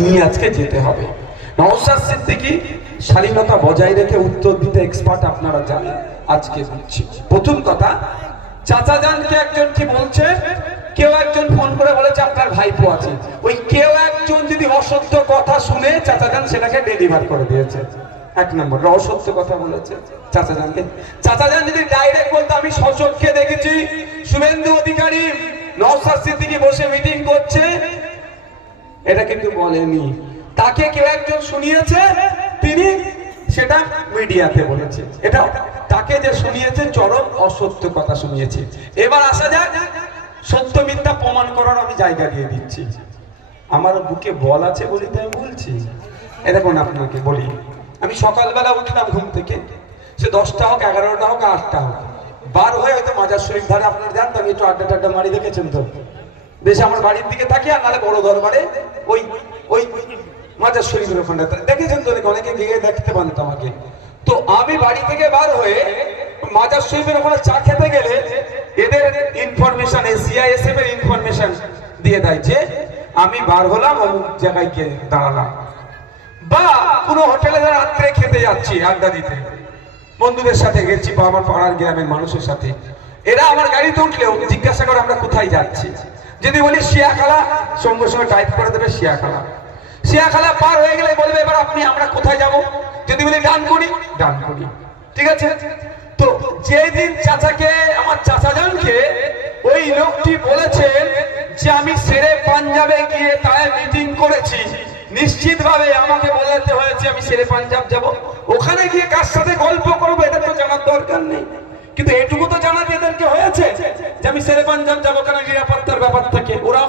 নিয়ে আজকে যেতে হবে। নওশাদ সিদ্দিকী শালীনতা বজায় রেখে উত্তর দিতে এক্সপার্ট, আপনারা জানেন। আজকে দিচ্ছি প্রথম কথা, চাচা জানকে একজন কি বলছে, কেউ একজন ফোন করে বলেছে আপনার ভাইপো আছে। ওই কেউ একজন যদি অসত্য কথা শুনে চাচা জান সেটাকে ডেলিভার করে দিয়েছে। এক নম্বর অসত্য কথা বলেছে চাচা জানকে। চাচা জান যদি ডাইরেক্ট বলতো আমি সচক্ষে দেখেছি শুভেন্দু অধিকারী নওশাদ সিদ্দিকী বসে মিটিং করছে, এটা কিন্তু বলেনি। তাকে কেউ একজন শুনিয়েছে, তিনি সেটা মিডিয়াতে বলেছে। এটা তাকে যে শুনিয়েছে চরম অসত্য কথা শুনিয়েছে। এবার আসা যাক সত্য মিথ্যা প্রমাণ করার আমি জায়গা দিয়ে দিচ্ছি। আমার বুকে বল আছে বলি তাই বলছি। এ দেখুন আপনাকে বলি, আমি সকালবেলা উঠলাম ঘুম থেকে, সে 10টা হোক 11টা হোক 8টা হোক, বার হয়ে হয়তো মাজার শরীফ ধারে, আপনারা জানতো আমি একটু আড্ডা টাড্ডা মারি, দেখেছেন তো বেশ, আমার বাড়ির দিকে থাকি, আর নাহলে বড় দরবারে ওই ওই মাজার শরীফের ওখানটা দেখেছেন তো, অনেকে গিয়ে দেখতে পান তো আমাকে। তো আমি বাড়ি থেকে বার হয়ে মাজার শরীফের ওখানে চা খেতে গেলে এদের ইনফরমেশন, সিআইএসএফ এর ইনফরমেশন দিয়ে দেয় যে আমি বার হলাম অমুক জায়গায় গিয়ে দাঁড়ালাম, বা কোনো হোটেলে রাত্রে খেতে যাচ্ছি আড্ডা দিতে, বন্ধুদের সাথে গেছি বা আমার পাড়ার গ্রামের মানুষের সাথে, এরা আমার গাড়িতে উঠলেও জিজ্ঞাসা করে আমরা কোথায় যাচ্ছি। যদি বলি শিয়াখালা, সঙ্গে সঙ্গে টাইপ করে দেবে শিয়াখালা। শিয়াখালা পার হয়ে গেলে বলবে এবার আপনি আমরা কোথায় যাব। যদি বলি ডানকুনি, ডানকুনি। ঠিক আছে। তো যেদিন চাচাকে, আমার চাচা জানকে ওই লোকটি বলেছেন যে আমি শেরে পাঞ্জাবে গিয়ে তাই মিটিং করেছি, নিশ্চিত ভাবে আমাকে বলাতে হয়েছে আমি শেরে পাঞ্জাব যাব। ওখানে গিয়ে কার সাথে গল্প করবো এটা তো জানার দরকার নেই, কিন্তু এটুকু তো জানাতে এদেরকে হয়েছে যে আমি শেরে পাঞ্জাব যাবো, কেন নিরাপত্তার ব্যাপার থাকে। ওরা